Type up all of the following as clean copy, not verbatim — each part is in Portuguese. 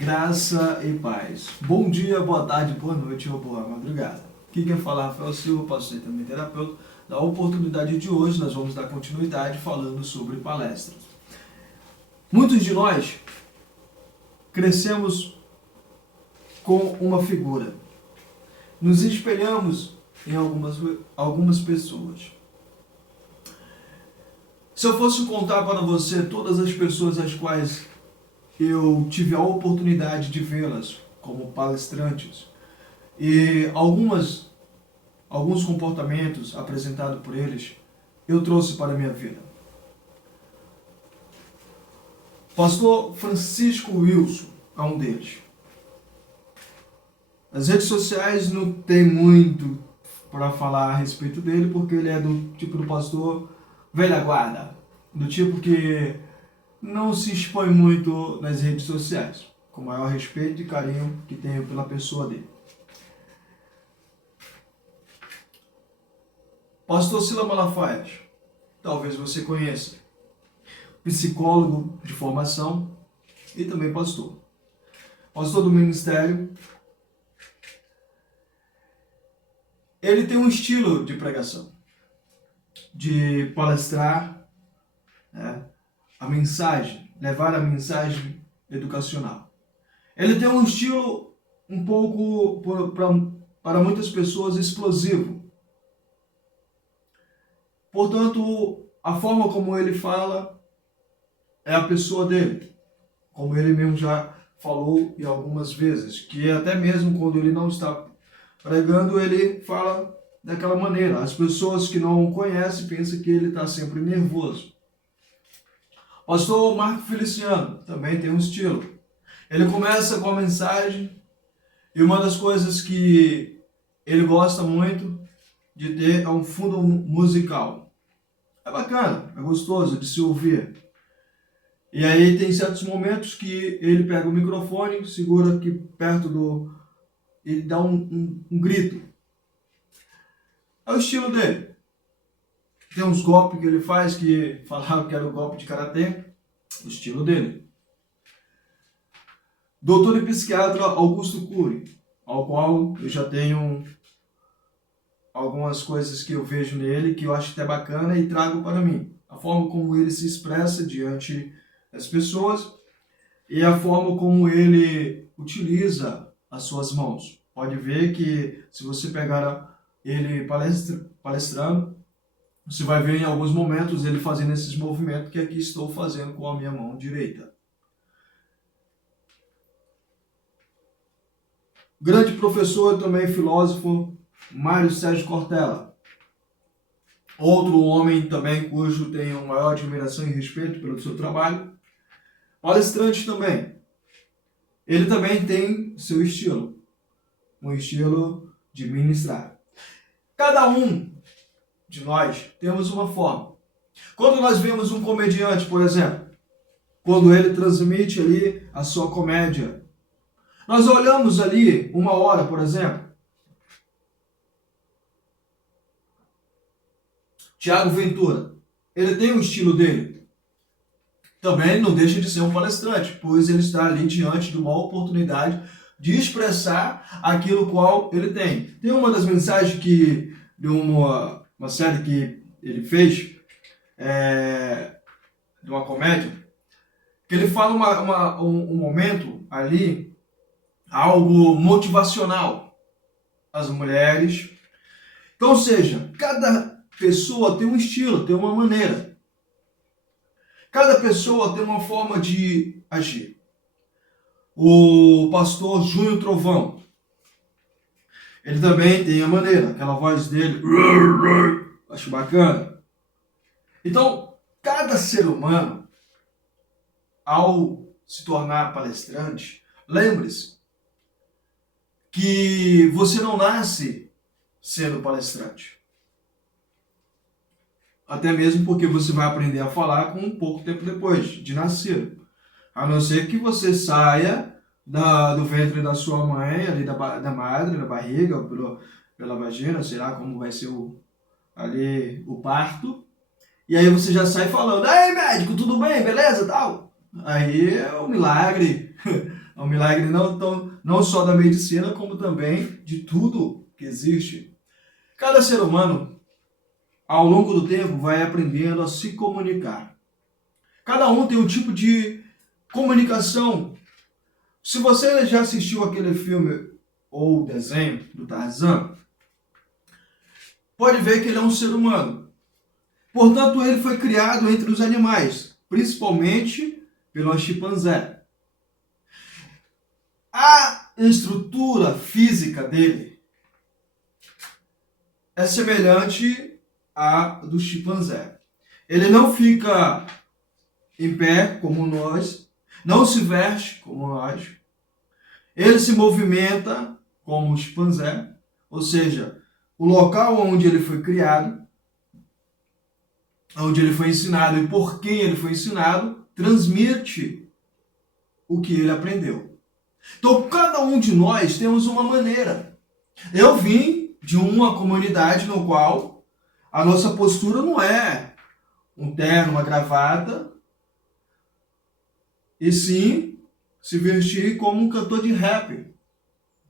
Graça e paz. Bom dia, boa tarde, boa noite ou boa madrugada. Aqui quem fala é Rafael Silva, pastor e também terapeuta. Na oportunidade de hoje, nós vamos dar continuidade falando sobre palestras. Muitos de nós crescemos com uma figura. Nos espelhamos em algumas pessoas. Se eu fosse contar para você todas as pessoas as quais eu tive a oportunidade de vê-las como palestrantes e alguns comportamentos apresentados por eles, eu trouxe para a minha vida. Pastor Francisco Wilson é um deles. As redes sociais não tem muito para falar a respeito dele, porque ele é do tipo do pastor velha guarda, do tipo que não se expõe muito nas redes sociais, com o maior respeito e carinho que tenho pela pessoa dele. Pastor Silas Malafaia, talvez você conheça, psicólogo de formação e também pastor. Pastor do ministério. Ele tem um estilo de pregação, de palestrar, a mensagem, levar a mensagem educacional. Ele tem um estilo um pouco, para muitas pessoas, explosivo. Portanto, a forma como ele fala é a pessoa dele, como ele mesmo já falou em algumas vezes, que até mesmo quando ele não está pregando, ele fala daquela maneira. As pessoas que não o conhecem pensam que ele está sempre nervoso. Pastor Marco Feliciano também tem um estilo. Ele começa com a mensagem e uma das coisas que ele gosta muito de ter é um fundo musical. É bacana, é gostoso de se ouvir. E aí tem certos momentos que ele pega o microfone, segura aqui perto do... ele dá um grito. É o estilo dele. Tem uns golpes que ele faz que falaram que era o golpe de karatê. O estilo dele. Doutor e psiquiatra Augusto Cury, ao qual eu já tenho algumas coisas que eu vejo nele que eu acho até bacana e trago para mim. A forma como ele se expressa diante das pessoas e a forma como ele utiliza as suas mãos. Pode ver que se você pegar ele palestrando, você vai ver em alguns momentos ele fazendo esses movimentos que aqui estou fazendo com a minha mão direita. Grande professor e também filósofo, Mário Sérgio Cortella. Outro homem também cujo tenho maior admiração e respeito pelo seu trabalho. Palestrante também. Ele também tem seu estilo. Um estilo de ministrar. Cada um de nós temos uma forma. Quando nós vemos um comediante, por exemplo, quando ele transmite ali a sua comédia, nós olhamos ali uma hora, por exemplo, Tiago Ventura, ele tem o estilo dele. Também não deixa de ser um palestrante, pois ele está ali diante de uma oportunidade de expressar aquilo qual ele tem. Tem uma das mensagens que de uma série que ele fez, de uma comédia, que ele fala um momento ali, algo motivacional às mulheres. Então, ou seja, cada pessoa tem um estilo, tem uma maneira. Cada pessoa tem uma forma de agir. O pastor Júnior Trovão, ele também tem a maneira, aquela voz dele, acho bacana. Então, cada ser humano, ao se tornar palestrante, lembre-se que você não nasce sendo palestrante. Até mesmo porque você vai aprender a falar com um pouco tempo depois de nascer. A não ser que você saia do ventre da sua mãe, ali da madre, da barriga, ou pela vagina, sei lá como vai ser o parto. E aí você já sai falando, ei médico, tudo bem, beleza, tal? Aí é um milagre, É um milagre não só da medicina, como também de tudo que existe. Cada ser humano, ao longo do tempo, vai aprendendo a se comunicar. Cada um tem um tipo de comunicação. Se você já assistiu aquele filme ou desenho do Tarzan, pode ver que ele é um ser humano. Portanto, ele foi criado entre os animais, principalmente pelo chimpanzé. A estrutura física dele é semelhante à do chimpanzé. Ele não fica em pé como nós, não se veste como nós, ele se movimenta como o chimpanzé, ou seja, o local onde ele foi criado, onde ele foi ensinado e por quem ele foi ensinado, transmite o que ele aprendeu. Então, cada um de nós temos uma maneira. Eu vim de uma comunidade no qual a nossa postura não é um terno, uma gravata, e sim se vestir como um cantor de rap.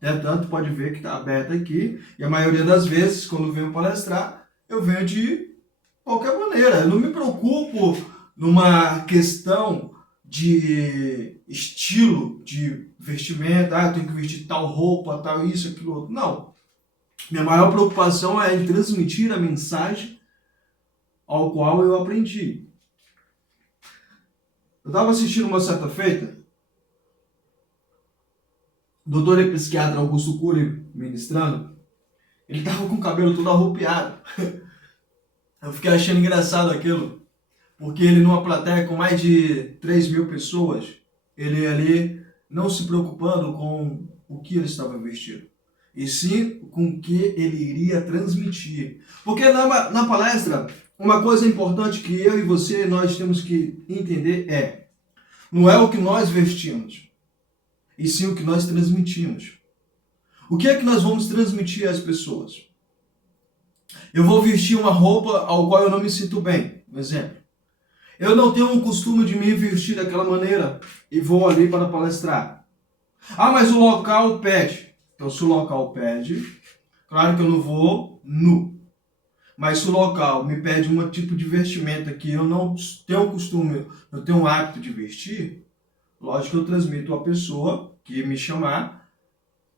Tanto pode ver que está aberto aqui, e a maioria das vezes, quando venho palestrar, eu venho de qualquer maneira. Eu não me preocupo numa questão de estilo, de vestimenta, eu tenho que vestir tal roupa, tal isso, aquilo outro. Não. Minha maior preocupação é em transmitir a mensagem ao qual eu aprendi. Eu estava assistindo uma certa feita, o doutor e psiquiatra Augusto Cury ministrando, ele estava com o cabelo todo arrupiado. Eu fiquei achando engraçado aquilo, porque ele numa plateia com mais de 3.000 pessoas, ele ali não se preocupando com o que ele estava vestido, e sim com o que ele iria transmitir. Porque na palestra, uma coisa importante que eu e você, nós temos que entender não é o que nós vestimos, e sim o que nós transmitimos. O que é que nós vamos transmitir às pessoas? Eu vou vestir uma roupa ao qual eu não me sinto bem, por exemplo. Eu não tenho o costume de me vestir daquela maneira e vou ali para palestrar. Ah, mas o local pede. Então, se o local pede, claro que eu não vou nu. Mas se o local me pede um tipo de vestimenta que eu não tenho o costume, eu tenho o hábito de vestir, lógico que eu transmito à pessoa que me chamar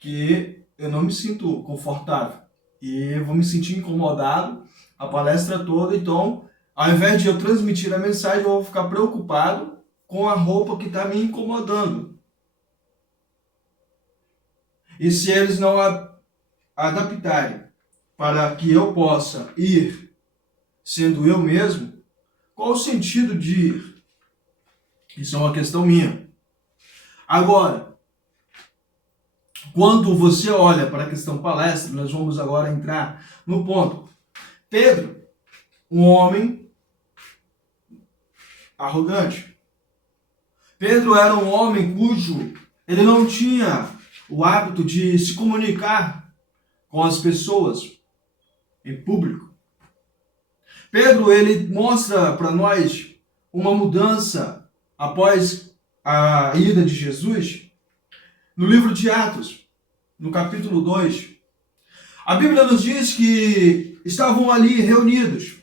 que eu não me sinto confortável e vou me sentir incomodado a palestra toda. Então, ao invés de eu transmitir a mensagem, eu vou ficar preocupado com a roupa que está me incomodando. E se eles não adaptarem para que eu possa ir sendo eu mesmo, qual o sentido de ir? Isso é uma questão minha. Agora, quando você olha para a questão palestra, nós vamos agora entrar no ponto. Pedro, um homem arrogante. Pedro era um homem cujo ele não tinha o hábito de se comunicar com as pessoas em público. Pedro, ele mostra para nós uma mudança após a ida de Jesus no livro de Atos, no capítulo 2. A Bíblia nos diz que estavam ali reunidos.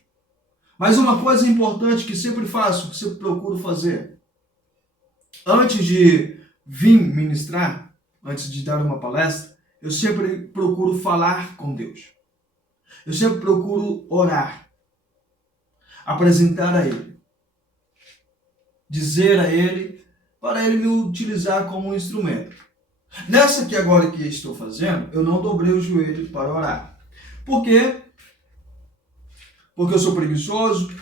Mas uma coisa importante que sempre faço, que sempre procuro fazer, antes de vir ministrar, antes de dar uma palestra, eu sempre procuro falar com Deus. Eu sempre procuro orar, apresentar a Ele, dizer a Ele, para Ele me utilizar como um instrumento. Nessa que agora que estou fazendo, eu não dobrei o joelho para orar. Por quê? Porque eu sou preguiçoso?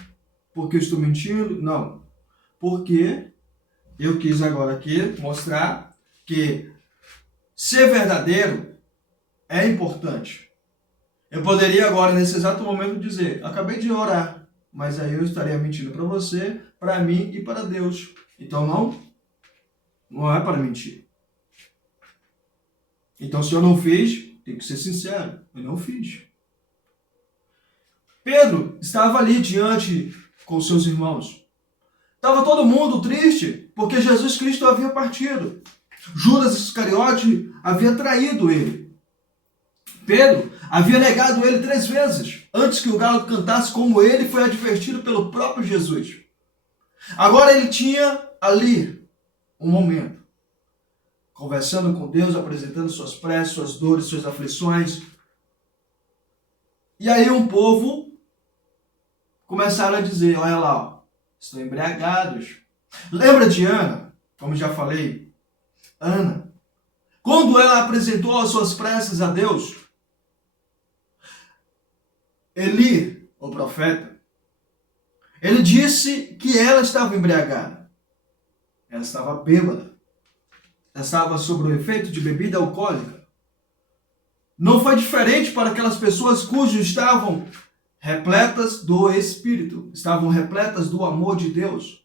Porque eu estou mentindo? Não. Porque eu quis agora aqui mostrar que ser verdadeiro é importante. Eu poderia agora, nesse exato momento, dizer, acabei de orar, mas aí eu estaria mentindo para você, para mim e para Deus. Então não é para mentir. Então se eu não fiz, tem que ser sincero, eu não fiz. Pedro estava ali diante com seus irmãos. Estava todo mundo triste, porque Jesus Cristo havia partido. Judas Iscariote havia traído ele. Pedro havia negado ele 3 vezes, antes que o galo cantasse, como ele foi advertido pelo próprio Jesus. Agora ele tinha ali um momento, conversando com Deus, apresentando suas preces, suas dores, suas aflições. E aí um povo começaram a dizer, olha lá, ó, estão embriagados. Lembra de Ana? Como já falei, Ana, quando ela apresentou as suas preces a Deus, Eli, o profeta, ele disse que ela estava embriagada. Ela estava bêbada. Ela estava sob o efeito de bebida alcoólica. Não foi diferente para aquelas pessoas cujos estavam repletas do Espírito, estavam repletas do amor de Deus.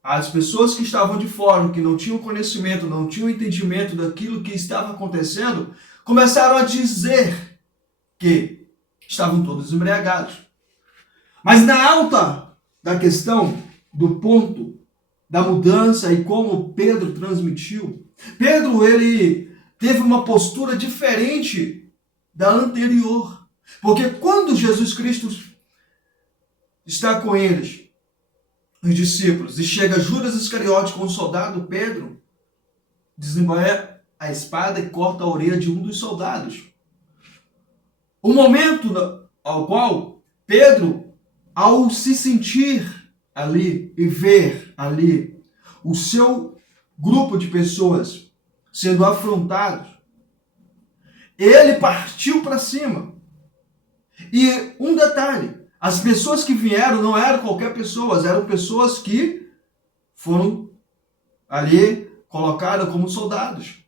As pessoas que estavam de fora, que não tinham conhecimento, não tinham entendimento daquilo que estava acontecendo, começaram a dizer que estavam todos embriagados. Mas na alta da questão, do ponto da mudança e como Pedro transmitiu, Pedro, ele teve uma postura diferente da anterior. Porque quando Jesus Cristo está com eles, os discípulos, e chega Judas Iscariote com o soldado Pedro, desembaia a espada e corta a orelha de um dos soldados. O momento ao qual Pedro, ao se sentir ali e ver ali o seu grupo de pessoas sendo afrontados, ele partiu para cima. E um detalhe, as pessoas que vieram não eram qualquer pessoas, eram pessoas que foram ali colocadas como soldados.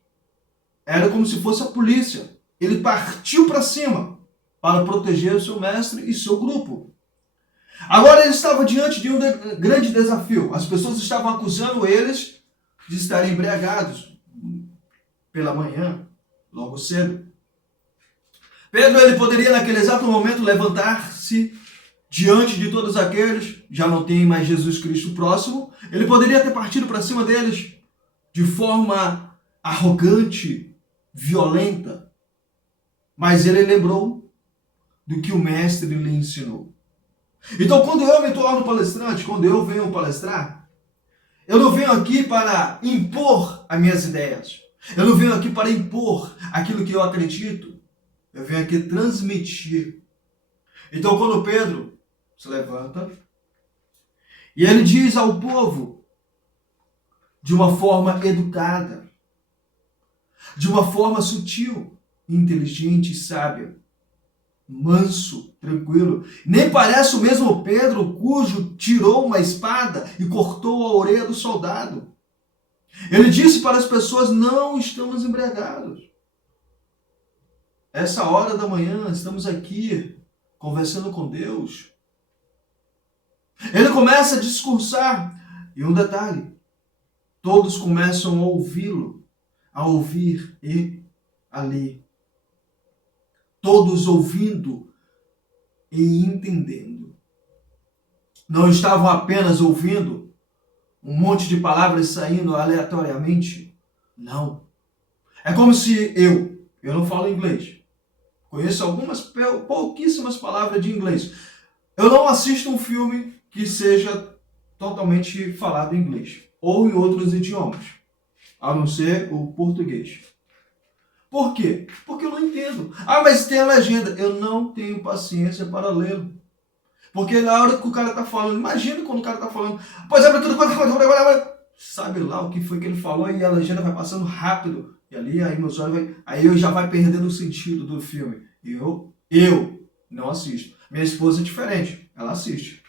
Era como se fosse a polícia. Ele partiu para cima para proteger o seu mestre e seu grupo. Agora ele estava diante de um grande desafio. As pessoas estavam acusando eles de estarem embriagados pela manhã, logo cedo. Pedro, ele poderia naquele exato momento levantar-se diante de todos aqueles, já não tem mais Jesus Cristo próximo, ele poderia ter partido para cima deles de forma arrogante, violenta, mas ele lembrou do que o mestre lhe ensinou. Então, quando eu me torno palestrante, quando eu venho palestrar, eu não venho aqui para impor as minhas ideias, eu não venho aqui para impor aquilo que eu acredito, eu venho aqui transmitir. Então, quando Pedro se levanta e ele diz ao povo de uma forma educada, de uma forma sutil, inteligente e sábia, manso, tranquilo. Nem parece o mesmo Pedro cujo tirou uma espada e cortou a orelha do soldado. Ele disse para as pessoas, não estamos embriagados. Essa hora da manhã estamos aqui conversando com Deus. Ele começa a discursar. E um detalhe, todos começam a ouvi-lo, a ouvir e ali. Todos ouvindo e entendendo. Não estavam apenas ouvindo um monte de palavras saindo aleatoriamente. Não. É como se eu não falo inglês. Conheço pouquíssimas palavras de inglês. Eu não assisto um filme que seja totalmente falado em inglês ou em outros idiomas, a não ser o português. Por quê? Porque eu não entendo. Ah, mas tem a legenda. Eu não tenho paciência para lê-lo. Porque na hora que o cara está falando, imagina quando o cara está falando, pois é, tudo, sabe lá o que foi que ele falou e a legenda vai passando rápido. E ali, aí meus olhos aí eu já vai perdendo o sentido do filme. Eu não assisto. Minha esposa é diferente, ela assiste.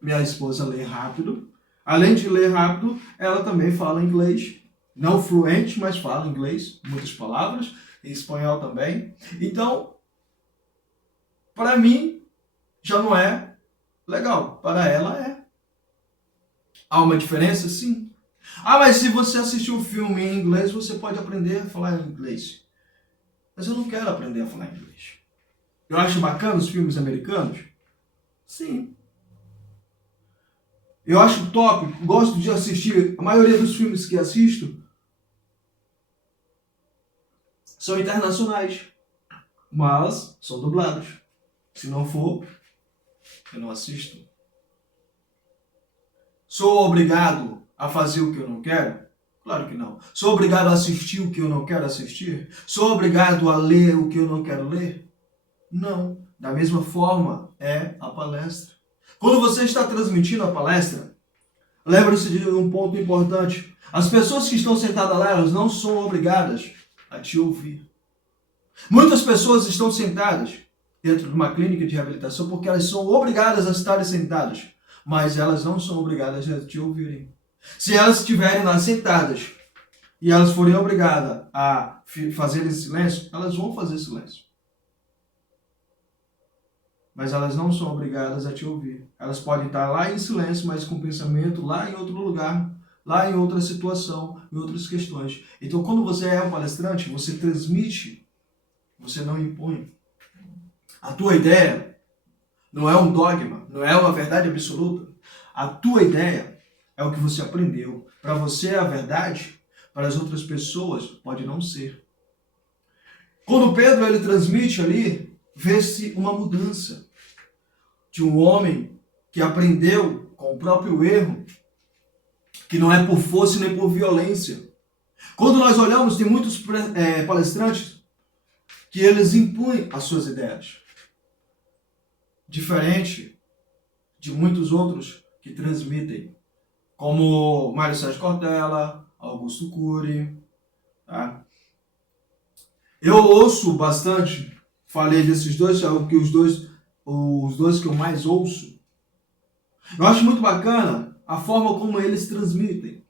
Minha esposa lê rápido. Além de ler rápido, ela também fala inglês. Não fluente, mas fala inglês, muitas palavras, em espanhol também. Então, para mim, já não é legal. Para ela é. Há uma diferença? Sim. Ah, mas se você assistir um filme em inglês, você pode aprender a falar inglês. Mas eu não quero aprender a falar inglês. Eu acho bacana os filmes americanos? Sim. Eu acho top, gosto de assistir, a maioria dos filmes que assisto são internacionais, mas são dublados. Se não for, eu não assisto. Sou obrigado a fazer o que eu não quero? Claro que não. Sou obrigado a assistir o que eu não quero assistir? Sou obrigado a ler o que eu não quero ler? Não. Da mesma forma é a palestra. Quando você está transmitindo a palestra, lembre-se de um ponto importante. As pessoas que estão sentadas lá, elas não são obrigadas a te ouvir. Muitas pessoas estão sentadas dentro de uma clínica de reabilitação porque elas são obrigadas a estarem sentadas, mas elas não são obrigadas a te ouvirem. Se elas estiverem lá sentadas e elas forem obrigadas a fazer silêncio, elas vão fazer silêncio. Mas elas não são obrigadas a te ouvir. Elas podem estar lá em silêncio, mas com pensamento lá em outro lugar, lá em outra situação, em outras questões. Então, quando você é um palestrante, você transmite, você não impõe. A tua ideia não é um dogma, não é uma verdade absoluta. A tua ideia é o que você aprendeu. Para você é a verdade, para as outras pessoas pode não ser. Quando Pedro ele transmite ali, vê-se uma mudança de um homem que aprendeu com o próprio erro, que não é por força nem por violência. Quando nós olhamos, tem muitos palestrantes que eles impõem as suas ideias. Diferente de muitos outros que transmitem, como Mário Sérgio Cortella, Augusto Cury. Tá? Eu ouço bastante, falei desses dois, que os dois que eu mais ouço. Eu acho muito bacana a forma como eles transmitem.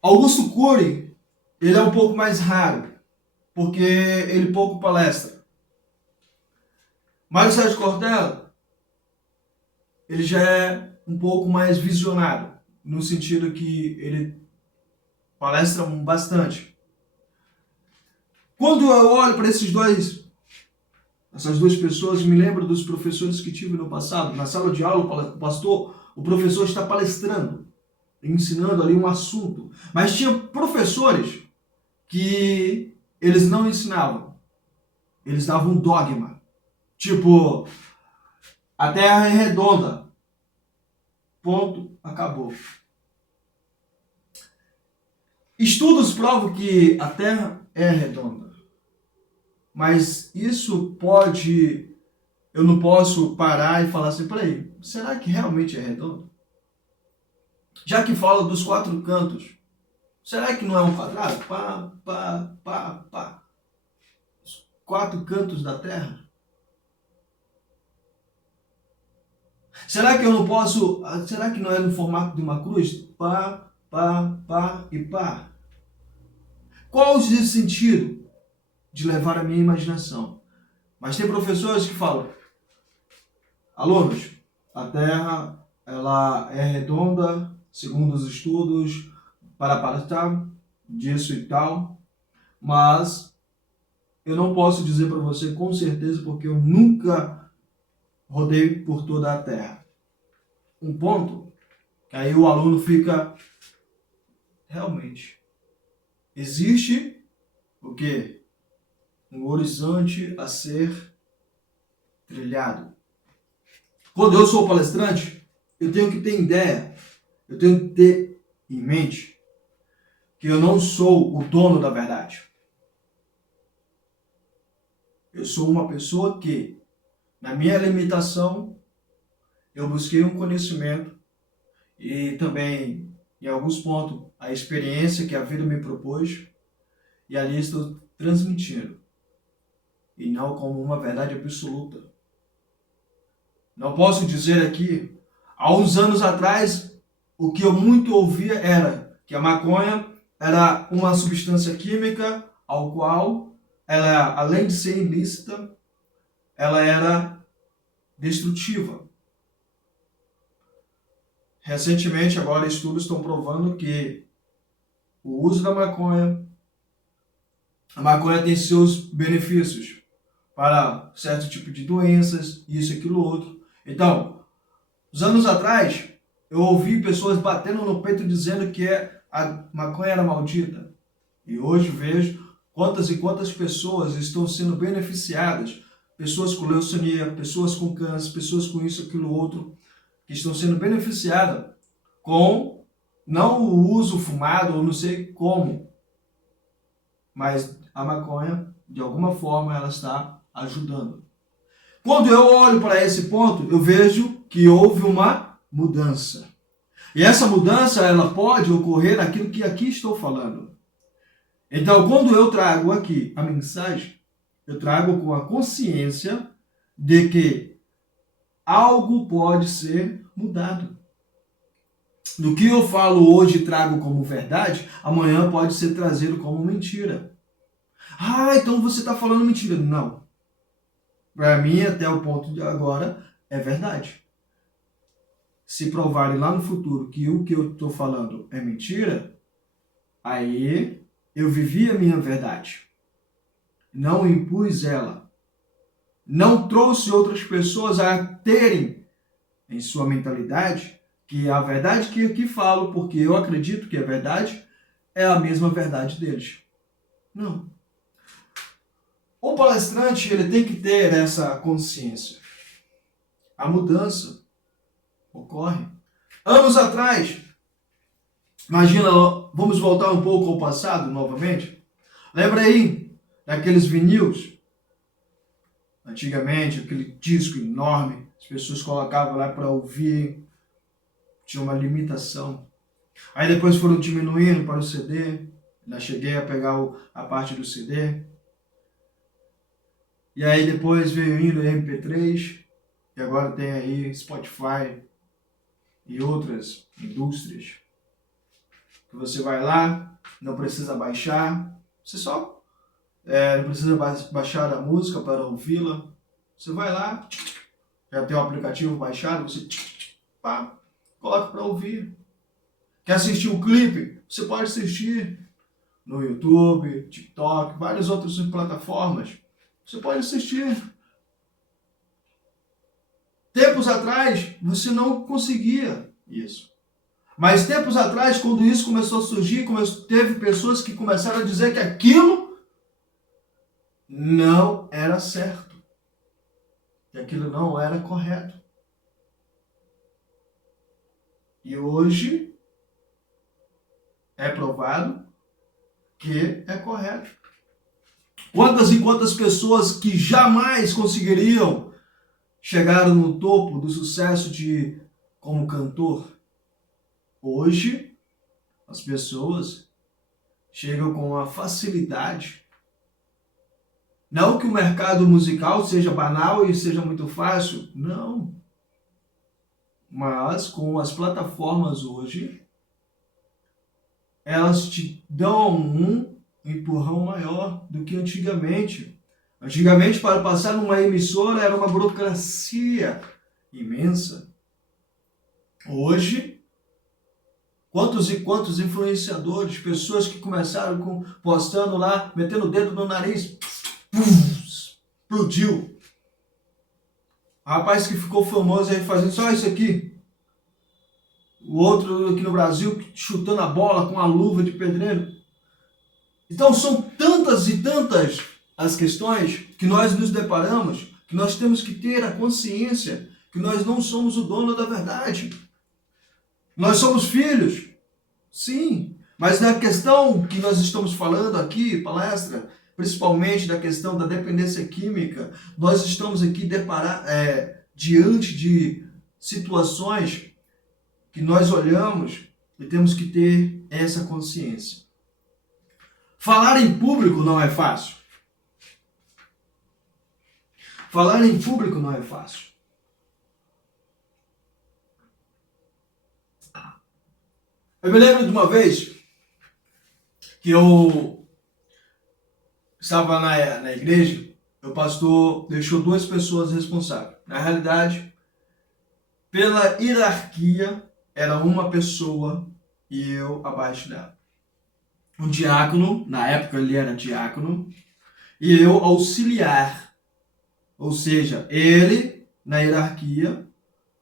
Augusto Cury, ele é um pouco mais raro, porque ele pouco palestra. Mário Sérgio Cortella, ele já é um pouco mais visionário, no sentido que ele palestra bastante. Quando eu olho para essas duas pessoas, me lembro dos professores que tive no passado. Na sala de aula, o professor está palestrando, ensinando ali um assunto. Mas tinha professores que eles não ensinavam. Eles davam um dogma. Tipo, a Terra é redonda. Ponto, acabou. Estudos provam que a Terra é redonda. Mas isso eu não posso parar e falar assim, peraí, será que realmente é redondo? Já que fala dos 4 cantos, será que não é um quadrado? Pá. Os 4 cantos da Terra? Será que eu não posso, será que não é no formato de uma cruz? Pá e pá. Qual o sentido de levar a minha imaginação? Mas tem professores que falam, alunos, a Terra ela é redonda, segundo os estudos, para tal, disso e tal, mas eu não posso dizer para você com certeza porque eu nunca rodei por toda a Terra. Um ponto que aí o aluno fica, realmente, existe o quê? Um horizonte a ser trilhado. Quando eu sou palestrante, eu tenho que ter ideia, eu tenho que ter em mente que eu não sou o dono da verdade. Eu sou uma pessoa que, na minha limitação, eu busquei um conhecimento e também, em alguns pontos, a experiência que a vida me propôs e ali estou transmitindo. E não como uma verdade absoluta. Não posso dizer aqui, há uns anos atrás, o que eu muito ouvia era que a maconha era uma substância química ao qual ela, além de ser ilícita, ela era destrutiva. Recentemente, agora, estudos estão provando que o uso da maconha, a maconha tem seus benefícios para certo tipo de doenças, isso, aquilo, outro. Então, uns anos atrás, eu ouvi pessoas batendo no peito dizendo que a maconha era maldita. E hoje vejo Quantas e quantas pessoas estão sendo beneficiadas? Pessoas com leucemia, pessoas com câncer, pessoas com isso, aquilo, outro, que estão sendo beneficiadas com não o uso fumado, ou não sei como, mas a maconha, de alguma forma, ela está ajudando. Quando eu olho para esse ponto, eu vejo que houve uma mudança. E essa mudança, ela pode ocorrer naquilo que aqui estou falando. Então, quando eu trago aqui a mensagem, eu trago com a consciência de que algo pode ser mudado. Do que eu falo hoje e trago como verdade, amanhã pode ser trazido como mentira. Ah, então você está falando mentira. Não. Para mim, até o ponto de agora, é verdade. Se provarem lá no futuro que o que eu estou falando é mentira, aí eu vivi a minha verdade. Não impus ela. Não trouxe outras pessoas a terem em sua mentalidade que a verdade que aqui falo, porque eu acredito que é verdade, é a mesma verdade deles. Não. O palestrante, ele tem que ter essa consciência. A mudança ocorre. Anos atrás, imagina, vamos voltar um pouco ao passado novamente. Lembra aí daqueles vinis? Antigamente, aquele disco enorme, as pessoas colocavam lá para ouvir, tinha uma limitação. Aí depois foram diminuindo para o CD, ainda cheguei a pegar a parte do CD. E aí depois veio indo MP3, e agora tem aí Spotify e outras indústrias. Que você vai lá, não precisa baixar, você só não precisa baixar a música para ouvi-la. Você vai lá, já tem o aplicativo baixado, você pá, coloca para ouvir. Quer assistir o clipe? Você pode assistir no YouTube, TikTok, várias outras plataformas. Você pode assistir. Tempos atrás, você não conseguia isso. Mas tempos atrás, quando isso começou a surgir, teve pessoas que começaram a dizer que aquilo não era certo. Que aquilo não era correto. E hoje é provado que é correto. Quantas e quantas pessoas que jamais conseguiriam chegar no topo do sucesso como cantor, hoje as pessoas chegam com uma facilidade. Não que o mercado musical seja banal e seja muito fácil, não. Mas com as plataformas hoje, elas te dão um empurrão maior do que antigamente. Antigamente, para passar numa emissora, era uma burocracia imensa. Hoje, quantos e quantos influenciadores, pessoas que começaram postando lá, metendo o dedo no nariz, explodiu. O rapaz que ficou famoso aí fazendo só isso aqui. O outro aqui no Brasil chutando a bola com a luva de pedreiro. Então são tantas e tantas as questões que nós nos deparamos, que nós temos que ter a consciência que nós não somos o dono da verdade. Nós somos filhos, sim, mas na questão que nós estamos falando aqui, palestra, principalmente da questão da dependência química, nós estamos aqui diante de situações que nós olhamos e temos que ter essa consciência. Falar em público não é fácil. Falar em público não é fácil. Eu me lembro de uma vez que eu estava na igreja, o pastor deixou duas pessoas responsáveis. Na realidade, pela hierarquia, era uma pessoa e eu abaixo dela. Um diácono, na época ele era diácono, e eu auxiliar. Ou seja, ele, na hierarquia,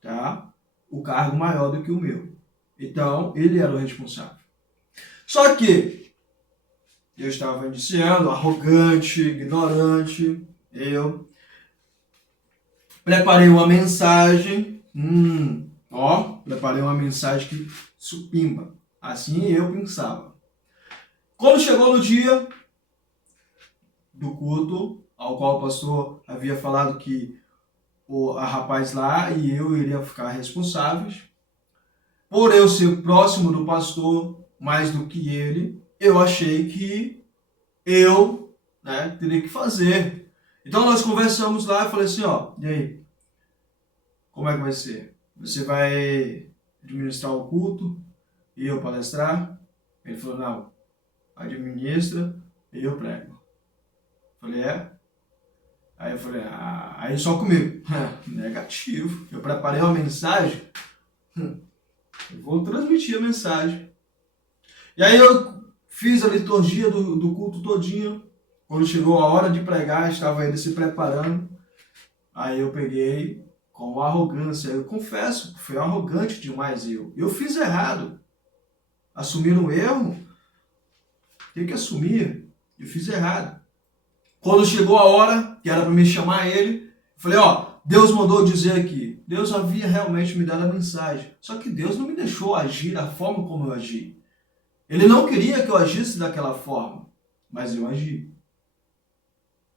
tá? O cargo maior do que o meu. Então, ele era o responsável. Só que, eu estava iniciando, arrogante, ignorante. Eu preparei uma mensagem, preparei uma mensagem que supimba. Assim eu pensava. Quando chegou no dia do culto, ao qual o pastor havia falado que a rapaz lá e eu iria ficar responsáveis, por eu ser próximo do pastor mais do que ele, eu achei que eu, teria que fazer. Então nós conversamos lá e falei assim, e aí? Como é que vai ser? Você vai administrar o culto e eu palestrar? Ele falou, não, administra e eu prego. Falei, é? Aí eu falei, aí só comigo. Negativo. Eu preparei uma mensagem, eu vou transmitir a mensagem. E aí eu fiz a liturgia do culto todinho. Quando chegou a hora de pregar, estava ele se preparando. Aí eu peguei com arrogância. Eu confesso, fui arrogante demais eu. Eu fiz errado. Assumir um erro, tem que assumir. Eu fiz errado. Quando chegou a hora, que era para me chamar ele, eu falei, Deus mandou dizer aqui. Deus havia realmente me dado a mensagem. Só que Deus não me deixou agir da forma como eu agi. Ele não queria que eu agisse daquela forma, mas eu agi.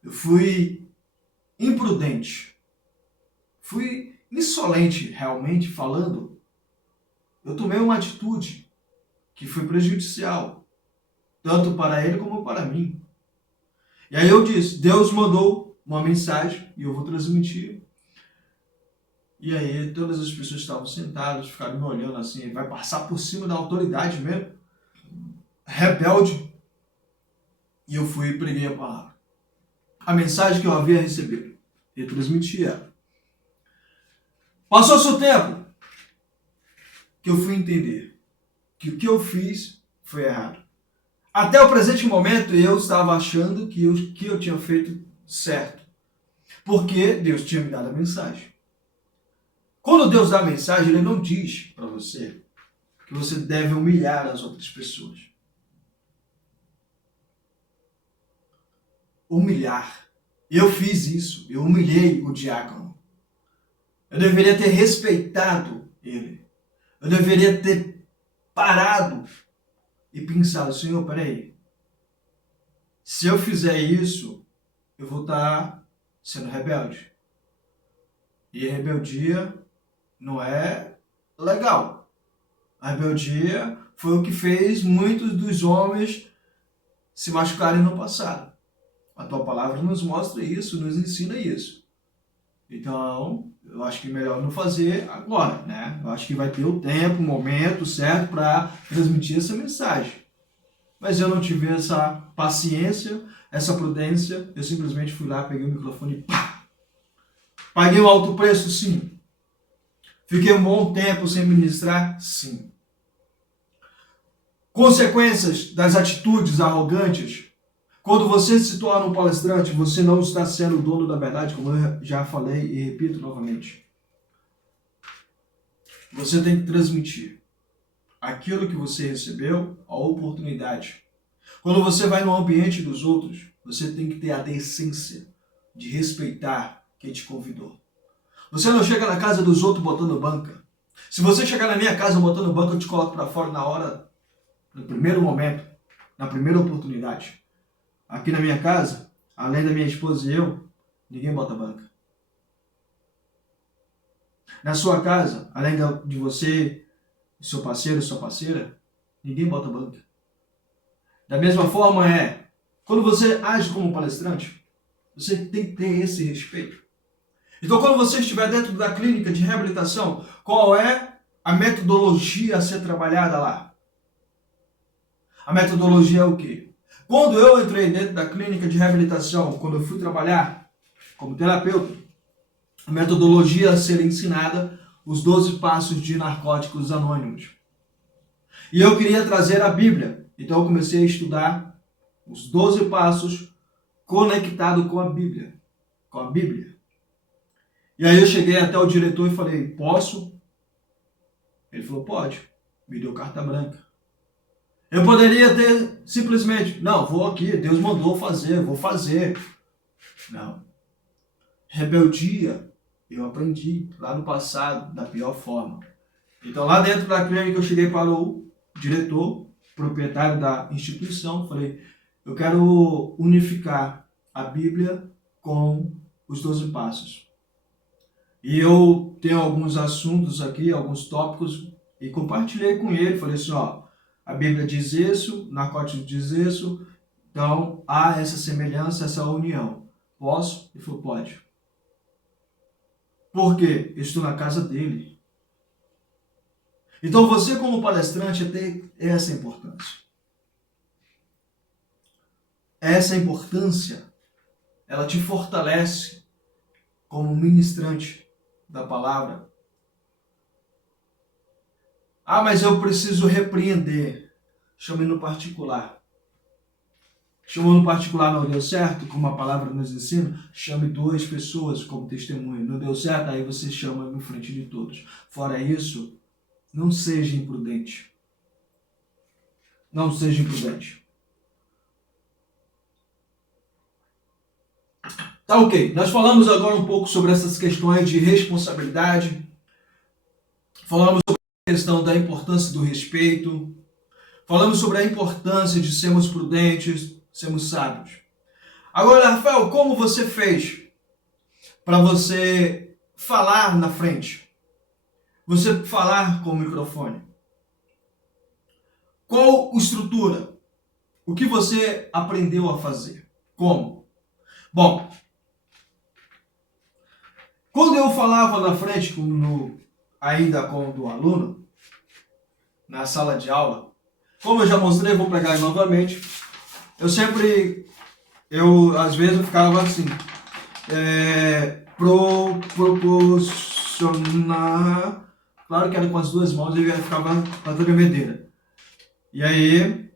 Eu fui imprudente. Fui insolente, realmente falando. Eu tomei uma atitude que foi prejudicial, tanto para ele como para mim. E aí eu disse, Deus mandou uma mensagem e eu vou transmitir. E aí todas as pessoas estavam sentadas, ficaram me olhando assim, vai passar por cima da autoridade mesmo? Rebelde. E eu fui e preguei a palavra. A mensagem que eu havia recebido. E transmiti ela. Passou-se o tempo que eu fui entender que o que eu fiz foi errado. Até o presente momento eu estava achando que o que eu tinha feito certo. Porque Deus tinha me dado a mensagem. Quando Deus dá a mensagem, Ele não diz para você que você deve humilhar as outras pessoas. Humilhar. Eu fiz isso. Eu humilhei o diácono. Eu deveria ter respeitado ele. Eu deveria ter parado e pensado, Senhor, peraí. Se eu fizer isso, eu vou estar sendo rebelde. E a rebeldia não é legal. A rebeldia foi o que fez muitos dos homens se machucarem no passado. A tua palavra nos mostra isso, nos ensina isso. Então, eu acho que é melhor não fazer agora, né? Eu acho que vai ter o tempo, o momento certo para transmitir essa mensagem. Mas eu não tive essa paciência, essa prudência. Eu simplesmente fui lá, peguei o microfone e pá! Paguei um alto preço? Sim. Fiquei um bom tempo sem ministrar? Sim. Consequências das atitudes arrogantes? Quando você se torna um palestrante, você não está sendo o dono da verdade, como eu já falei e repito novamente. Você tem que transmitir aquilo que você recebeu, a oportunidade. Quando você vai no ambiente dos outros, você tem que ter a decência de respeitar quem te convidou. Você não chega na casa dos outros botando banca. Se você chegar na minha casa botando banca, eu te coloco para fora na hora, no primeiro momento, na primeira oportunidade. Aqui na minha casa, além da minha esposa e eu, ninguém bota banca. Na sua casa, além de você, seu parceiro, sua parceira, ninguém bota banca. Da mesma forma quando você age como palestrante, você tem que ter esse respeito. Então, quando você estiver dentro da clínica de reabilitação, qual é a metodologia a ser trabalhada lá? A metodologia é o quê? Quando eu entrei dentro da clínica de reabilitação, quando eu fui trabalhar como terapeuta, a metodologia a ser ensinada, os 12 passos de narcóticos anônimos. E eu queria trazer a Bíblia. Então eu comecei a estudar os 12 passos conectado com a Bíblia. Com a Bíblia. E aí eu cheguei até o diretor e falei, posso? Ele falou, pode. Me deu carta branca. Eu poderia ter simplesmente, não, vou aqui, Deus mandou fazer, vou fazer. Não. Rebeldia, eu aprendi lá no passado, da pior forma. Então, lá dentro da clínica, eu cheguei para o diretor, proprietário da instituição, falei, eu quero unificar a Bíblia com os 12 passos. E eu tenho alguns assuntos aqui, alguns tópicos, e compartilhei com ele, falei assim, ó, a Bíblia diz isso, Narcóticos diz isso, então há essa semelhança, essa união. Posso? Ele falou, pode. Por quê? Eu estou na casa dele. Então você como palestrante tem essa importância. Essa importância, ela te fortalece como ministrante da palavra. Ah, mas eu preciso repreender. Chame no particular. Chamou no particular, não deu certo, como a palavra nos ensina, chame 2 pessoas como testemunha. Não deu certo, aí você chama em frente de todos. Fora isso, não seja imprudente. Não seja imprudente. Tá ok, nós falamos agora um pouco sobre essas questões de responsabilidade. Falamos sobre a questão da importância do respeito. Falamos sobre a importância de sermos prudentes, sermos sábios. Agora, Rafael, como você fez para você falar na frente? Você falar com o microfone? Qual estrutura? O que você aprendeu a fazer? Como? Bom, quando eu falava na frente, ainda com o aluno, na sala de aula, como eu já mostrei, vou pegar novamente, às vezes eu ficava assim, proporcionar, claro que era com as 2 mãos, e eu ficava na tremedeira. E aí,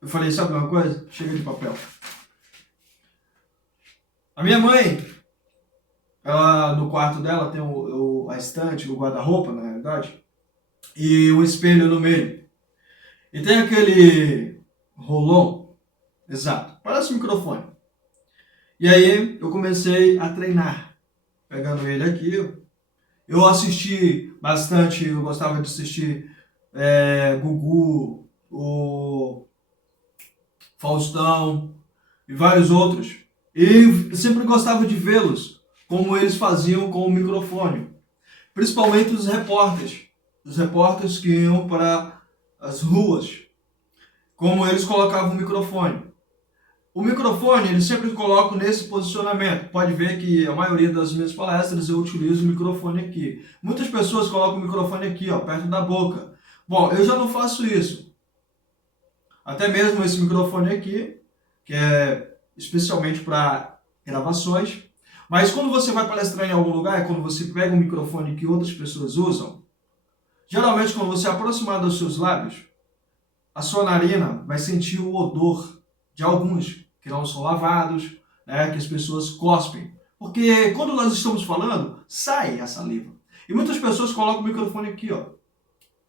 eu falei, sabe uma coisa? Chega de papel. A minha mãe, ela, no quarto dela tem a estante, o guarda-roupa, na realidade, e um espelho no meio. E tem aquele rolon, exato, parece um microfone. E aí eu comecei a treinar, pegando ele aqui. Eu assisti bastante, eu gostava de assistir Gugu, o Faustão e vários outros. E sempre gostava de vê-los, como eles faziam com o microfone. Principalmente os repórteres que iam para as ruas, como eles colocavam o microfone. O microfone, eles sempre colocam nesse posicionamento. Pode ver que a maioria das minhas palestras eu utilizo o microfone aqui. Muitas pessoas colocam o microfone aqui, ó, perto da boca. Bom, eu já não faço isso. Até mesmo esse microfone aqui, que é especialmente para gravações. Mas quando você vai palestrar em algum lugar, quando você pega um microfone que outras pessoas usam, geralmente quando você aproximar dos seus lábios, a sua narina vai sentir o odor de alguns que não são lavados, né, que as pessoas cospem. Porque quando nós estamos falando, sai a saliva. E muitas pessoas colocam o microfone aqui, ó.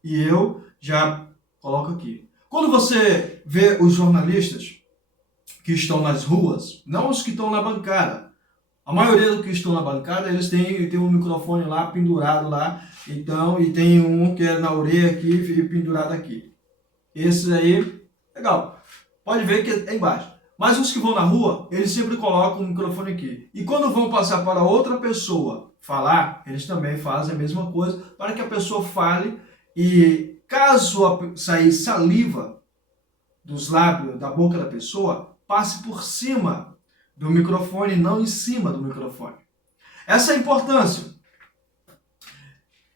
E eu já coloco aqui. Quando você vê os jornalistas que estão nas ruas, não os que estão na bancada, a maioria dos que estão na bancada, eles têm um microfone lá, pendurado lá, então, e tem um que é na orelha aqui e pendurado aqui. Esse aí, legal. Pode ver que é embaixo. Mas os que vão na rua, eles sempre colocam o microfone aqui. E quando vão passar para outra pessoa falar, eles também fazem a mesma coisa, para que a pessoa fale e caso sair saliva dos lábios, da boca da pessoa, passe por cima do microfone, não em cima do microfone. Essa é a importância.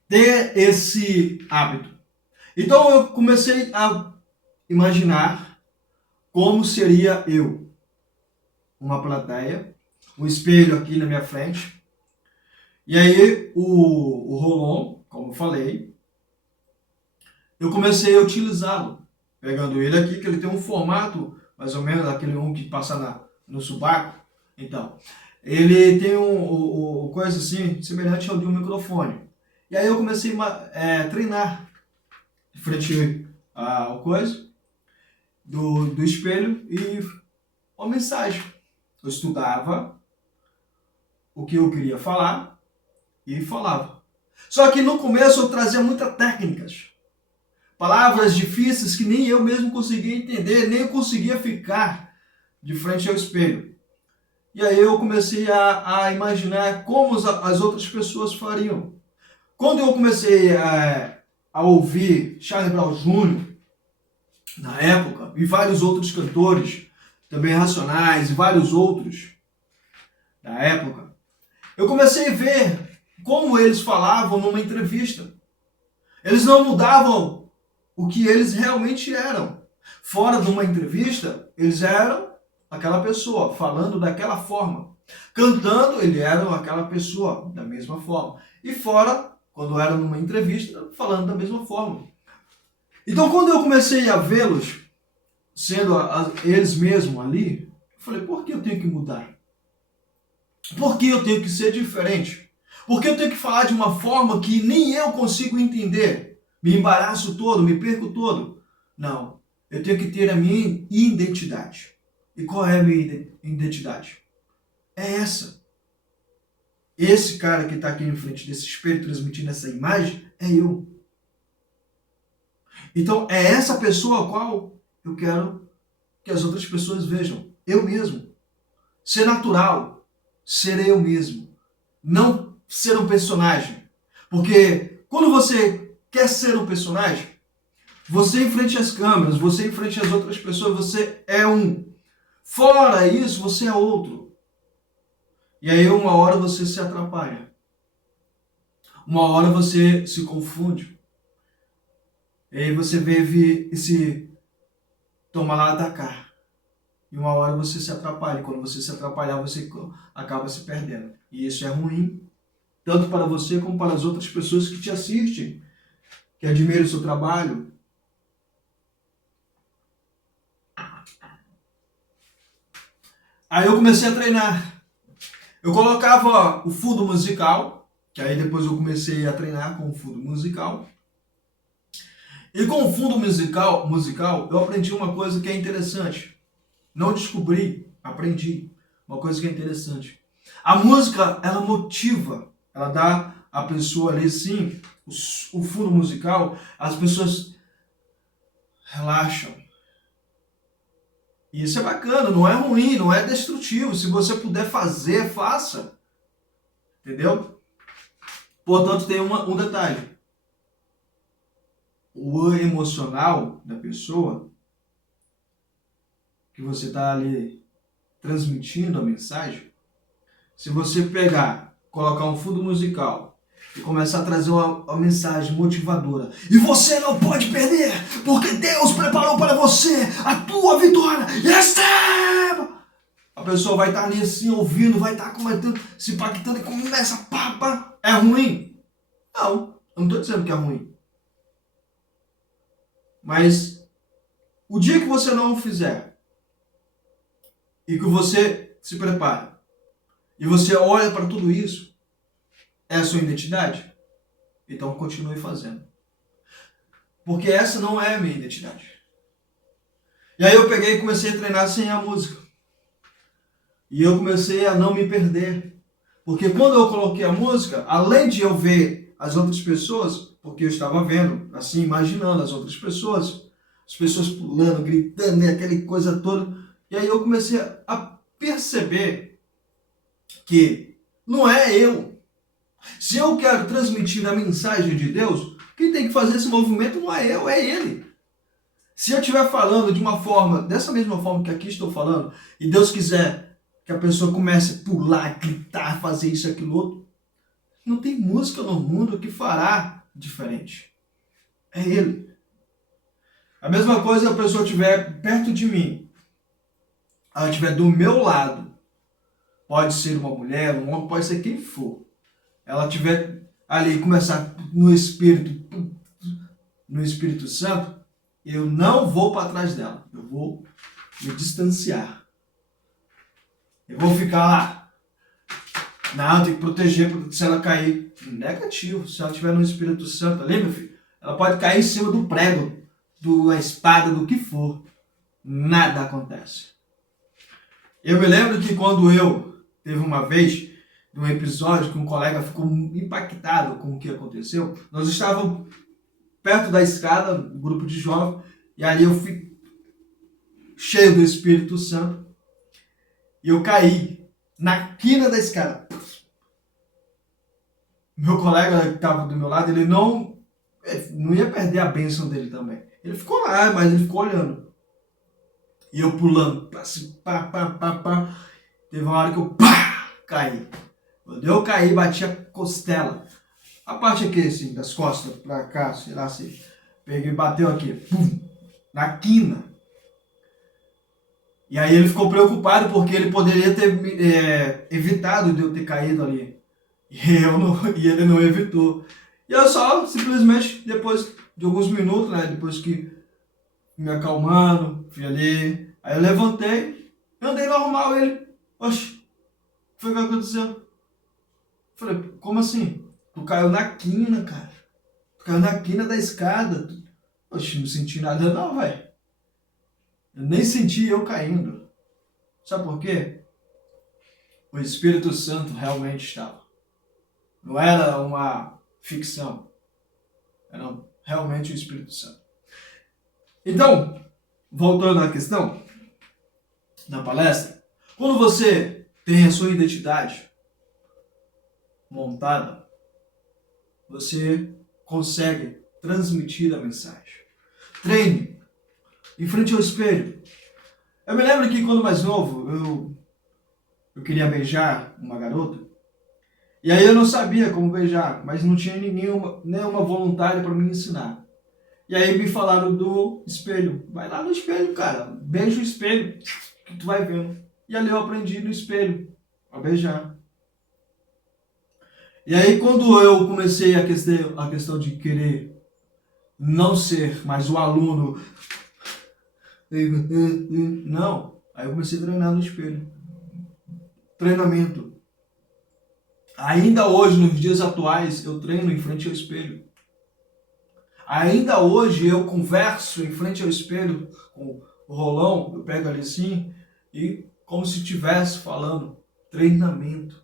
Ter esse hábito. Então eu comecei a imaginar como seria eu. Uma plateia, um espelho aqui na minha frente. E aí o Rolon, como eu falei, eu comecei a utilizá-lo. Pegando ele aqui, que ele tem um formato, mais ou menos, aquele um que passa no subaco. Então, ele tem coisa assim, semelhante ao de um microfone. E aí eu comecei a treinar de frente ao coisa. do espelho e uma mensagem. Eu estudava o que eu queria falar e falava. Só que no começo eu trazia muitas técnicas. Palavras difíceis que nem eu mesmo conseguia entender, nem eu conseguia ficar de frente ao espelho. E aí eu comecei a imaginar como as outras pessoas fariam. Quando eu comecei a ouvir Charlie Brown Jr., na época, e vários outros cantores, também Racionais, e vários outros da época, eu comecei a ver como eles falavam numa entrevista. Eles não mudavam o que eles realmente eram. Fora de uma entrevista, eles eram aquela pessoa, falando daquela forma. Cantando, eles eram aquela pessoa, da mesma forma. E fora, quando era numa entrevista, falando da mesma forma. Então, quando eu comecei a vê-los, sendo eles mesmos ali, eu falei, por que eu tenho que mudar? Por que eu tenho que ser diferente? Por que eu tenho que falar de uma forma que nem eu consigo entender? Me embaraço todo, me perco todo? Não, eu tenho que ter a minha identidade. E qual é a minha identidade? É essa. Esse cara que está aqui em frente desse espelho transmitindo essa imagem é eu. Então é essa pessoa a qual eu quero que as outras pessoas vejam. Eu mesmo. Ser natural. Ser eu mesmo. Não ser um personagem. Porque quando você quer ser um personagem, você em frente às câmeras, você em frente às outras pessoas, você é um. Fora isso, você é outro. E aí uma hora você se atrapalha. Uma hora você se confunde. E aí você vive esse toma lá da cá. E uma hora você se atrapalha. E quando você se atrapalhar, você acaba se perdendo. E isso é ruim, tanto para você como para as outras pessoas que te assistem, que admiram o seu trabalho. Aí eu comecei a treinar. Eu colocava o fundo musical, que aí depois eu comecei a treinar com o fundo musical. E com o fundo musical eu aprendi uma coisa que é interessante. Não descobri, aprendi uma coisa que é interessante. A música, ela motiva, ela dá a pessoa ali, sim, o fundo musical, as pessoas relaxam. E isso é bacana, não é ruim, não é destrutivo. Se você puder fazer, faça. Entendeu? Portanto, tem um detalhe. O emocional da pessoa, que você está ali transmitindo a mensagem, se você pegar, colocar um fundo musical e começar a trazer uma mensagem motivadora, e você não pode perder, porque Deus preparou para você a tua vitória, receba! A pessoa vai estar ali assim, ouvindo, vai estar comentando, se impactando e começa a papa. É ruim? Não, eu não estou dizendo que é ruim. Mas o dia que você não o fizer e que você se prepara e você olha para tudo isso, é a sua identidade? Então continue fazendo. Porque essa não é a minha identidade. E aí eu peguei e comecei a treinar sem a música. E eu comecei a não me perder. Porque quando eu coloquei a música, além de eu ver as outras pessoas, porque eu estava vendo, assim, imaginando as outras pessoas, as pessoas pulando, gritando, e aquela coisa toda. E aí eu comecei a perceber que não é eu. Se eu quero transmitir a mensagem de Deus, quem tem que fazer esse movimento não é eu, é Ele. Se eu estiver falando de uma forma, dessa mesma forma que aqui estou falando, e Deus quiser que a pessoa comece a pular, gritar, fazer isso, aquilo, outro, não tem música no mundo que fará diferente. É Ele. A mesma coisa se a pessoa estiver perto de mim, ela estiver do meu lado, pode ser uma mulher, um homem, pode ser quem for, ela estiver ali, começar no Espírito Santo, eu não vou para trás dela, eu vou me distanciar. Eu vou ficar lá. Não, tem que proteger se ela cair. Negativo. Se ela estiver no Espírito Santo ali, meu filho, ela pode cair em cima do prego, da espada, do que for. nada acontece. Eu me lembro que quando teve uma vez, num episódio que um colega ficou impactado com o que aconteceu, nós estávamos perto da escada, um grupo de jovens, e ali eu fui cheio do Espírito Santo, e eu caí na quina da escada. Meu colega que estava do meu lado, ele não ia perder a bênção dele também. Ele ficou lá, mas ele ficou olhando. E eu pulando, assim, pá. Teve uma hora que eu caí. Quando eu caí, bati a costela. A parte aqui, assim, das costas pra cá, sei lá, assim. Peguei e bateu aqui, pum, na quina. E aí ele ficou preocupado porque ele poderia ter evitado de eu ter caído ali. E ele não evitou. E eu só, simplesmente, depois de alguns minutos, né, depois que me acalmando, fui ali, aí eu levantei, andei normal, ele, oxe, o que foi que aconteceu? Falei, como assim? Tu caiu na quina, cara. Tu caiu na quina da escada. Oxe, não senti nada não, velho. Eu nem senti eu caindo. Sabe por quê? O Espírito Santo realmente estava. Não era uma ficção. Era realmente o Espírito Santo. Então, voltando à questão da palestra, quando você tem a sua identidade montada, você consegue transmitir a mensagem. Treine em frente ao espelho. Eu me lembro que quando mais novo, eu queria beijar uma garota, e aí eu não sabia como beijar, mas não tinha nenhuma voluntária para me ensinar. E aí me falaram do espelho. Vai lá no espelho, cara. Beija o espelho, que tu vai vendo. E ali eu aprendi no espelho a beijar. E aí quando eu comecei a questão de querer não ser mais o aluno, não. Aí eu comecei a treinar no espelho. Treinamento. Ainda hoje, nos dias atuais, eu treino em frente ao espelho. Ainda hoje eu converso em frente ao espelho com o rolão, eu pego ali assim, e como se estivesse falando. Treinamento.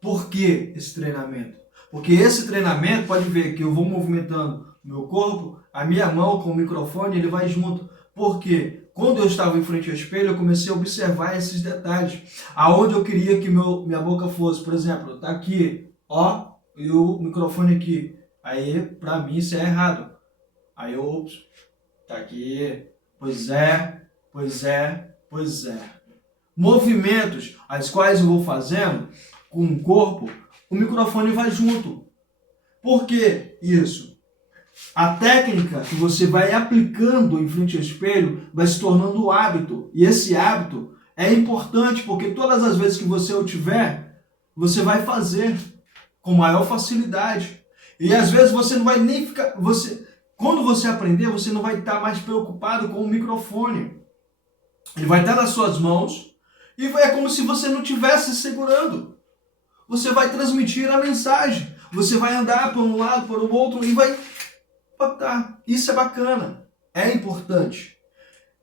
Por que esse treinamento? Porque esse treinamento, pode ver que eu vou movimentando o meu corpo, a minha mão com o microfone, ele vai junto. Por quê? Quando eu estava em frente ao espelho, eu comecei a observar esses detalhes. Aonde eu queria que minha boca fosse, por exemplo, tá aqui, ó, e o microfone aqui. Aí, pra mim, isso é errado. Aí eu, tá aqui, pois é. Movimentos, as quais eu vou fazendo com o corpo, o microfone vai junto. Por que isso? A técnica que você vai aplicando em frente ao espelho vai se tornando hábito. E esse hábito é importante porque todas as vezes que você o tiver, você vai fazer com maior facilidade. E às vezes você não vai nem ficar... Quando você aprender, você não vai estar mais preocupado com o microfone. Ele vai estar nas suas mãos e é como se você não estivesse segurando. Você vai transmitir a mensagem. Você vai andar por um lado, por outro e vai... Isso é bacana, é importante.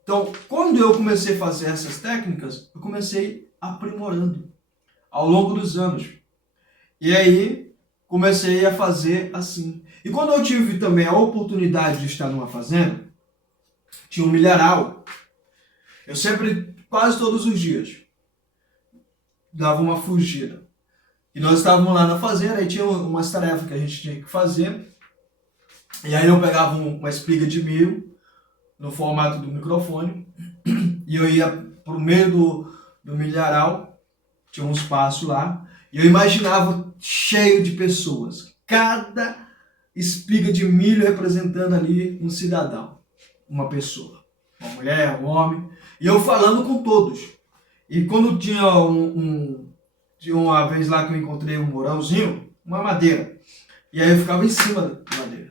Então, quando eu comecei a fazer essas técnicas, eu comecei aprimorando ao longo dos anos. E aí, comecei a fazer assim. E quando eu tive também a oportunidade de estar numa fazenda, tinha um milharal. Eu sempre, quase todos os dias, dava uma fugida. E nós estávamos lá na fazenda e tinha umas tarefas que a gente tinha que fazer. E aí eu pegava uma espiga de milho no formato do microfone e eu ia pro meio do milharal, tinha um espaço lá, e eu imaginava cheio de pessoas, cada espiga de milho representando ali um cidadão, uma pessoa, uma mulher, um homem, e eu falando com todos. E quando tinha tinha uma vez lá que eu encontrei um morãozinho, uma madeira, e aí eu ficava em cima da madeira.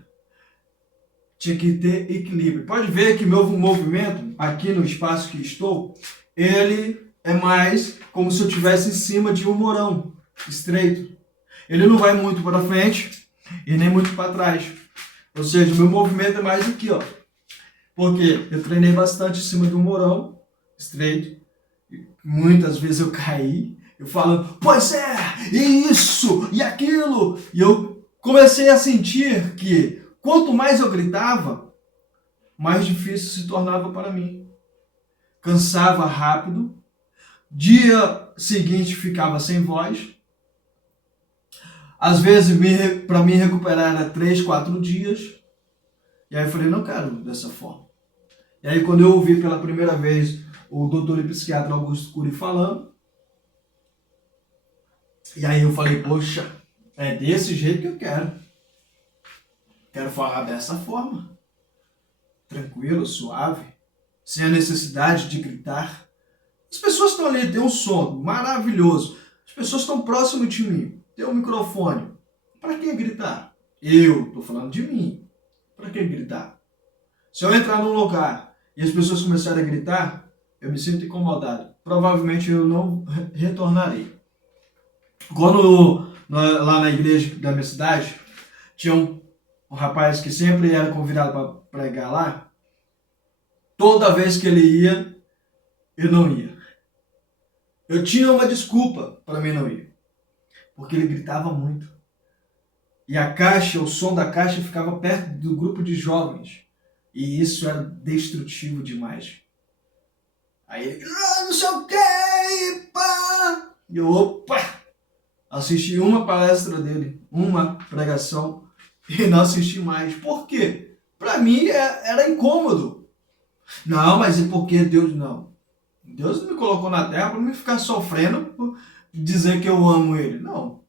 Tinha que ter equilíbrio. Pode ver que meu movimento, aqui no espaço que estou, ele é mais como se eu estivesse em cima de um morão estreito. Ele não vai muito para frente e nem muito para trás. Ou seja, o meu movimento é mais aqui, ó. Porque eu treinei bastante em cima do morão, estreito. Muitas vezes eu caí, eu falando, pois é, e isso, e aquilo. E eu comecei a sentir que quanto mais eu gritava, mais difícil se tornava para mim. Cansava rápido, dia seguinte ficava sem voz. Às vezes, para me recuperar era 3, 4 dias. E aí eu falei, não quero dessa forma. E aí quando eu ouvi pela primeira vez o doutor e psiquiatra Augusto Cury falando, e aí eu falei, poxa, é desse jeito que eu quero. Quero falar dessa forma. Tranquilo, suave, sem a necessidade de gritar. As pessoas estão ali, tem um som maravilhoso. As pessoas estão próximas de mim, tem um microfone. Para que gritar? Eu estou falando de mim. Para que gritar? Se eu entrar num lugar e as pessoas começarem a gritar, eu me sinto incomodado. Provavelmente eu não retornarei. Quando lá na igreja da minha cidade, tinha um rapaz que sempre era convidado para pregar lá. Toda vez que ele ia, eu não ia. Eu tinha uma desculpa para mim não ir. Porque ele gritava muito. E a caixa, o som da caixa ficava perto do grupo de jovens. E isso era destrutivo demais. Aí ele, não sei o que, pá! E eu, opa! Assisti uma palestra dele, uma pregação, e não assisti mais. Por quê? Para mim era incômodo. Não, mas e por que Deus não? Deus não me colocou na terra para me ficar sofrendo por dizer que eu amo Ele. Não.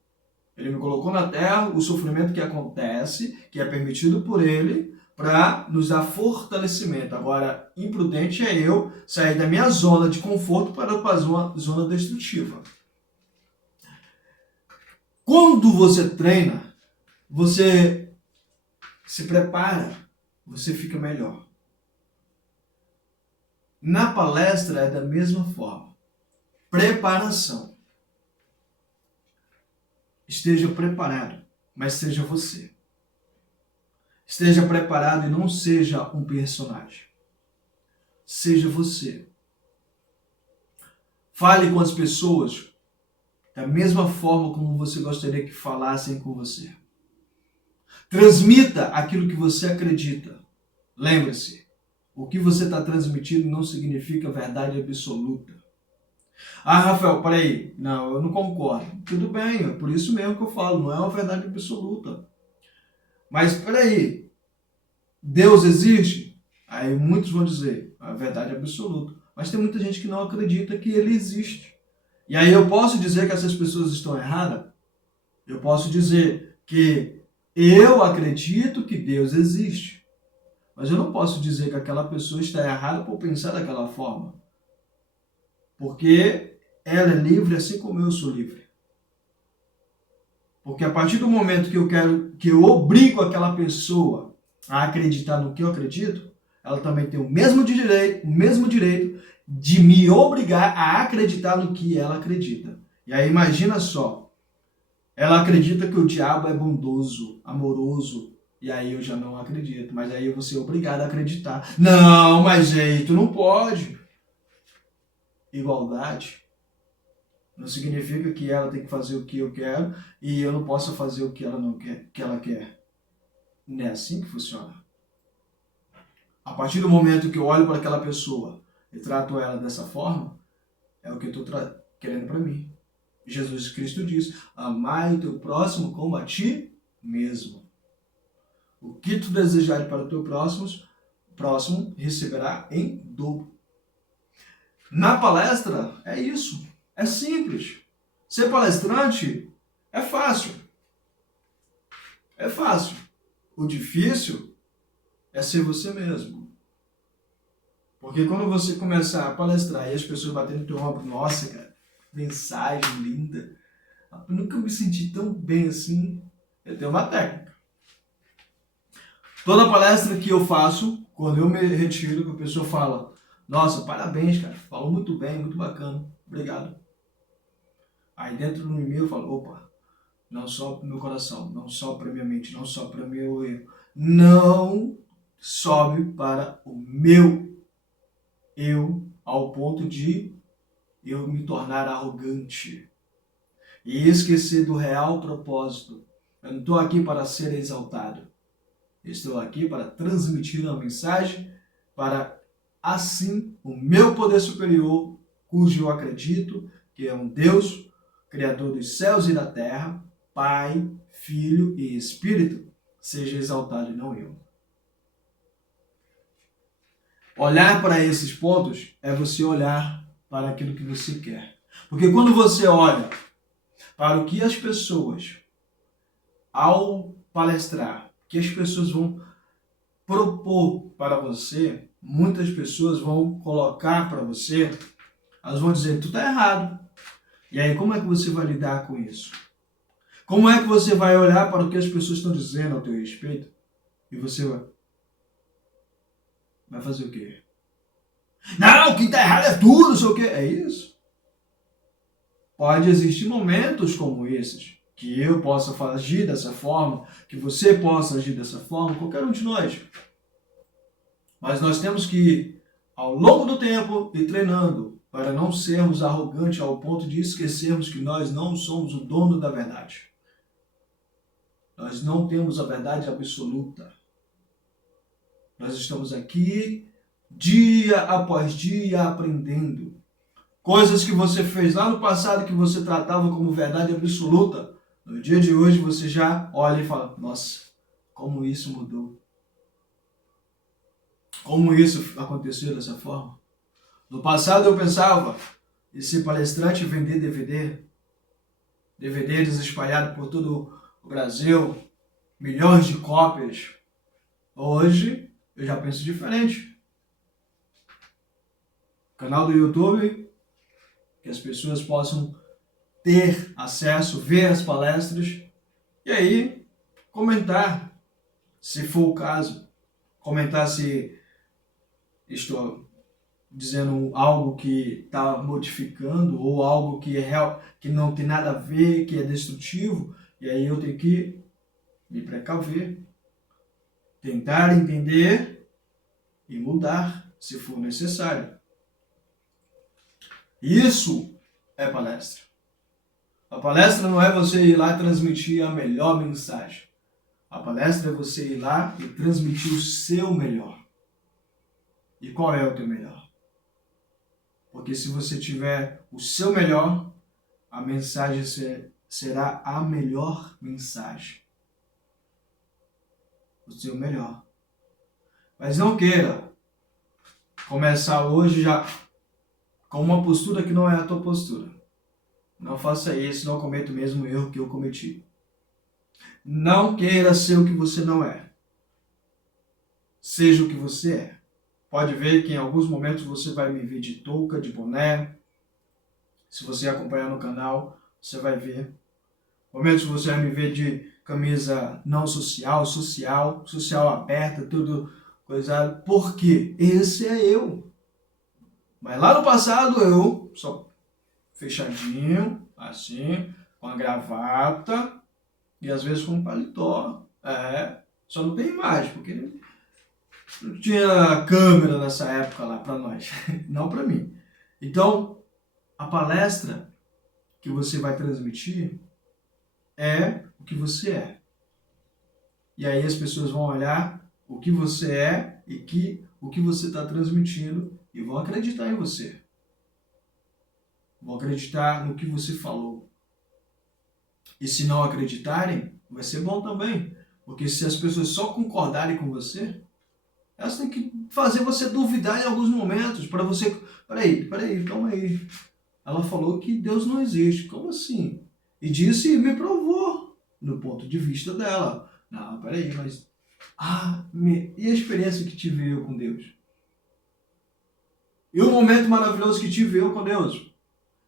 Ele me colocou na terra, o sofrimento que acontece, que é permitido por Ele, para nos dar fortalecimento. Agora, imprudente é eu sair da minha zona de conforto para a zona destrutiva. Quando você treina, você se prepara, você fica melhor. Na palestra é da mesma forma. Preparação. Esteja preparado, mas seja você. Esteja preparado e não seja um personagem. Seja você. Fale com as pessoas da mesma forma como você gostaria que falassem com você. Transmita aquilo que você acredita. Lembre-se, o que você está transmitindo não significa verdade absoluta. Ah, Rafael, peraí. Não, eu não concordo. Tudo bem, é por isso mesmo que eu falo, não é uma verdade absoluta. Mas peraí, Deus existe? Aí muitos vão dizer, a verdade absoluta. Mas tem muita gente que não acredita que Ele existe. E aí eu posso dizer que essas pessoas estão erradas? Eu posso dizer que eu acredito que Deus existe. Mas eu não posso dizer que aquela pessoa está errada por pensar daquela forma. Porque ela é livre assim como eu sou livre. Porque a partir do momento que eu obrigo aquela pessoa a acreditar no que eu acredito, ela também tem o mesmo direito de me obrigar a acreditar no que ela acredita. E aí imagina só, ela acredita que o diabo é bondoso, amoroso, e aí eu já não acredito, mas aí eu vou ser obrigado a acreditar. Não, mas aí tu não pode. Igualdade não significa que ela tem que fazer o que eu quero e eu não posso fazer o que ela não quer, que ela quer. Não é assim que funciona. A partir do momento que eu olho para aquela pessoa e trato ela dessa forma, é o que eu estou querendo para mim. Jesus Cristo diz, amai o teu próximo como a ti mesmo. O que tu desejar para o teu próximo receberá em dobro. Na palestra, é isso. É simples. Ser palestrante é fácil. É fácil. O difícil é ser você mesmo. Porque quando você começar a palestrar e as pessoas batendo no teu ombro, nossa, cara, mensagem linda. Eu nunca me senti tão bem assim. Eu tenho uma técnica. Toda palestra que eu faço, quando eu me retiro, que a pessoa fala, nossa, parabéns, cara, falou muito bem, muito bacana, obrigado. Aí dentro do e-mail eu falo, opa, não só para o meu coração, não só para minha mente, não só para meu erro. Não sobe para o meu eu, ao ponto de eu me tornar arrogante e esquecer do real propósito. Eu não estou aqui para ser exaltado. Estou aqui para transmitir uma mensagem para, assim, o meu poder superior, cujo eu acredito que é um Deus, Criador dos céus e da terra, Pai, Filho e Espírito, seja exaltado e não eu. Olhar para esses pontos é você olhar para aquilo que você quer. Porque quando você olha para o que as pessoas, ao palestrar, que as pessoas vão propor para você, muitas pessoas vão colocar para você, elas vão dizer, tu tá errado. E aí, como é que você vai lidar com isso? Como é que você vai olhar para o que as pessoas estão dizendo ao teu respeito? E você vai fazer o quê? Não, o que tá errado é tudo, não sei o quê. É isso? Pode existir momentos como esses, que eu possa agir dessa forma, que você possa agir dessa forma, qualquer um de nós. Mas nós temos que, ao longo do tempo, ir treinando para não sermos arrogantes ao ponto de esquecermos que nós não somos o dono da verdade. Nós não temos a verdade absoluta. Nós estamos aqui, dia após dia, aprendendo. Coisas que você fez lá no passado que você tratava como verdade absoluta, no dia de hoje você já olha e fala, nossa, como isso mudou. Como isso aconteceu dessa forma? No passado eu pensava em ser palestrante e vender DVDs espalhados por todo o Brasil, milhões de cópias. Hoje eu já penso diferente. Canal do YouTube, que as pessoas possam ter acesso, ver as palestras e aí comentar, se for o caso, comentar se estou dizendo algo que está modificando ou algo que é real, que não tem nada a ver, que é destrutivo, e aí eu tenho que me precaver, tentar entender e mudar se for necessário. Isso é palestra. A palestra não é você ir lá transmitir a melhor mensagem. A palestra é você ir lá e transmitir o seu melhor. E qual é o teu melhor? Porque se você tiver o seu melhor, a mensagem será a melhor mensagem. O seu melhor. Mas não queira começar hoje já com uma postura que não é a tua postura. Não faça isso, não cometa o mesmo erro que eu cometi. Não queira ser o que você não é. Seja o que você é. Pode ver que em alguns momentos você vai me ver de touca, de boné. Se você acompanhar no canal, você vai ver. Momentos você vai me ver de camisa não social, social aberta, tudo coisado. Por quê? Esse é eu. Mas lá no passado eu só fechadinho, assim, com a gravata e às vezes com um paletó. Só não tem imagem, porque não tinha câmera nessa época lá para nós, não para mim. Então, a palestra que você vai transmitir é o que você é. E aí as pessoas vão olhar o que você é e o que você está transmitindo e vão acreditar em você. Vão acreditar no que você falou. E se não acreditarem, vai ser bom também. Porque se as pessoas só concordarem com você, elas têm que fazer você duvidar em alguns momentos. Para você... Peraí, calma aí. Ela falou que Deus não existe. Como assim? E disse e me provou, no ponto de vista dela. Não, peraí, mas... E a experiência que tive eu com Deus? E o momento maravilhoso que tive eu com Deus?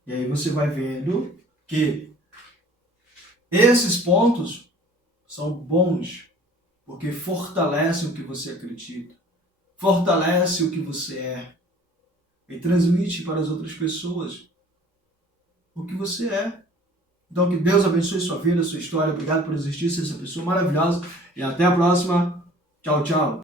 E aí você vai vendo que esses pontos são bons, porque fortalecem o que você acredita, fortalece o que você é e transmite para as outras pessoas o que você é. Então que Deus abençoe sua vida, sua história. Obrigado por existir, ser essa pessoa maravilhosa e até a próxima. Tchau, tchau.